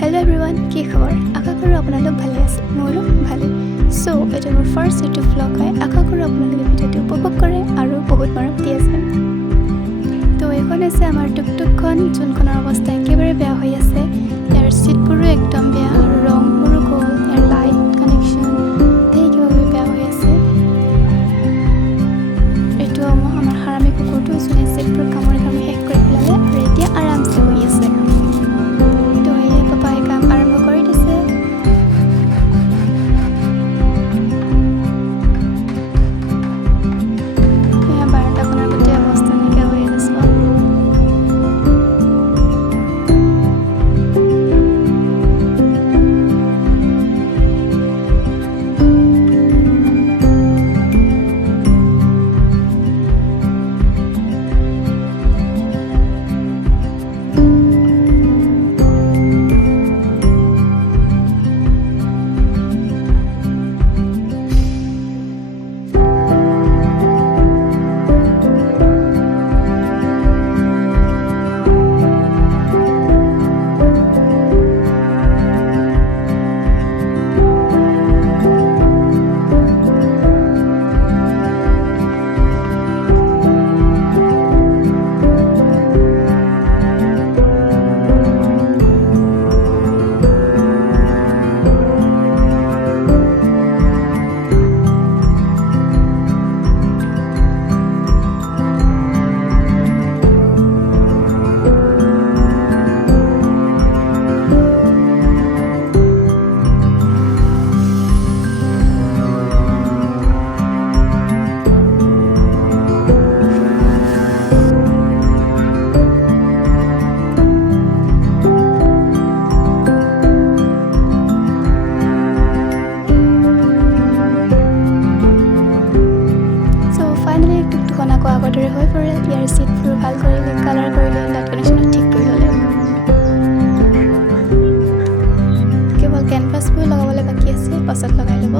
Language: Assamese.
Hello everyone, কি খবৰ? আশা কৰোঁ আপোনালোক ভালে আছে। মোৰো ভালে। সো এটা মোৰ ফাৰ্ষ্ট ইউটিউব ব্লগ হয়। আশা কৰোঁ আপোনালোকে ভিডিঅ'টো উপভোগ কৰে আৰু বহুত মৰম দি আছে। তো এইখন আছে আমাৰ টুকটুকখন, যোনখনৰ অৱস্থা একেবাৰে বেয়া হৈ আছে। ইয়াৰ চিটবোৰো একদম বেয়া আৰু ৰংবোৰো গ'ল, ইয়াৰ লাইট কানেকশ্যন ধেৰ কিবাকিবি বেয়া হৈ আছে। এইটো আমাৰ হাৰামী কুকুৰটো, যোনে চিটবোৰ কামুৰি শেষ কৰি পেলালে আৰু এতিয়া আৰামছে হৈ আছে। পাপাই কাম আৰম্ভ কৰি দিছে। বাৰটাখনৰ গোটেই অৱস্থা নাইকিয়া হৈ আছে। আকৌ আগৰ দৰে হৈ পৰিল। ইয়াৰ চিটবোৰ ভাল কৰিলে, কালাৰ কৰিলে, লাইট কানেকশ্যন ঠিক কৰি ল'লে। কেৱল কেনভাছবোৰ লগাবলৈ বাকী আছে, পাছত লগাই ল'ব।